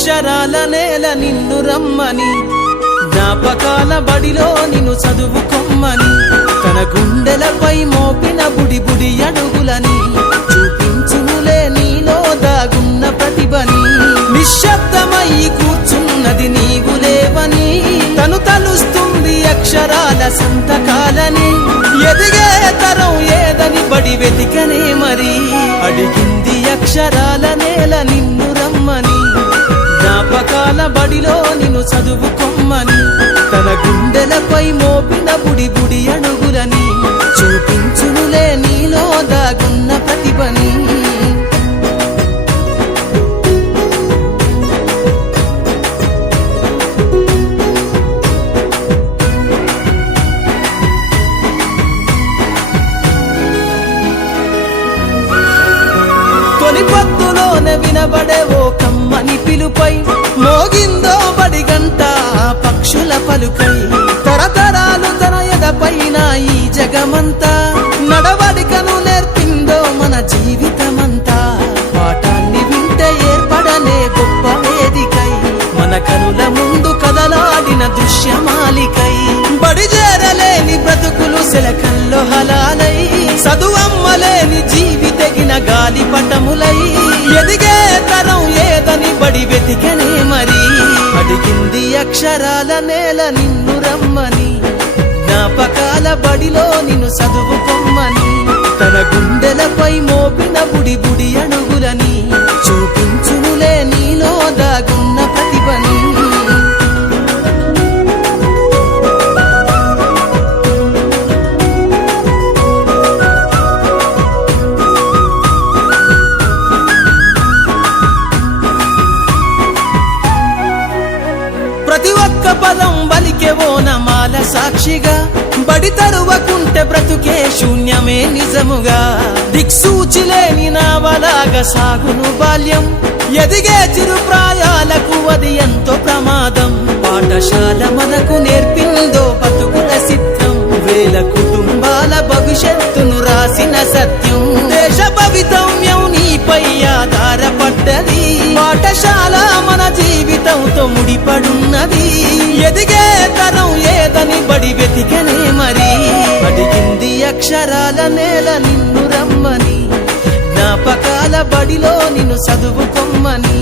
అక్షరాల నేల నిన్ను రమ్మని, జ్ఞాపకాల బడిలో నిన్ను చదువుకొమ్మని, తన గుండెలపై మోపిన బుడి బుడి అడుగులని చూపించునులే నీలో దాగున్న ప్రతిభని. నిశ్శబ్దమై కూర్చున్నది నీవు లేవని, తను తలుస్తుంది అక్షరాల సంతకాలని. ఎదిగే తరం ఏదని బడి వెతికనే మరి, అడిగింది అక్షరాల నేల నిన్ను రమ్మని, జ్ఞాపకాల బడిలో నిన్ను చదువుకొమ్మని, తన గుండెలపై మోపిన బుడి బుడి అడుగులని చూపించునులే నీలో దాగున్న ప్రతిభని. తొలి పొద్దులోనే వినబడే ఓ కమ్మని పిలుపై, మోగిందో బడి గంట పక్షుల పలుకై. తరతరాలు తన ఎదపైన ఈ జగమంతా, నడవడికను నేర్పిందో మన జీవితమంతా. పాఠాన్ని వింటే ఏర్పడనే గొప్ప వేదికై, మన కనుల ముందు కదలాడిన దృశ్యమాలికై. బడి చేరలేని బ్రతుకులు సెలకల్లో హలాలై, చదువమ్మలేని జీవితగిన గాలి పటములై. ఎదిగే తరం ఏదని బడి వెతికనే మరి, అడిగింది అక్షరాల నేల నిన్ను రమ్మని, జ్ఞాపకాల బడిలో నిన్ను చదువుకొమ్మని, తన గుండెలపై మోపిన బుడి బుడి అడుగులని చూపించునులే నీలో దాగున్న ప్రతిభని. ప్రతి ఒక్క పదం బలికే ఓనమాల సాక్షిగా, బడి తరువకుంటే బ్రతుకే శూన్యమే నిజముగా. దిక్సూచి లేని నావలాగా సాగును బాల్యం, ఎదిగే చిరు ప్రాయాలకు అది ఎంతో ప్రమాదం. పాఠశాల మనకు నేర్పిందో బతుకుల చిత్రం, వేల కుటుంబాల భవిష్యత్తును రాసిన సత్యం. దేశ భవితవ్యం నీపై ఆధారపడ్డది, పాఠశాల మన జీవితంతో ముడిపడున్నది. ఎదిగే తరం ఏదని బడి వెతికనే మరి, అడిగింది అక్షరాల నేల నిన్ను రమ్మని, జ్ఞాపకాల బడిలో నిన్ను చదువుకొమ్మని,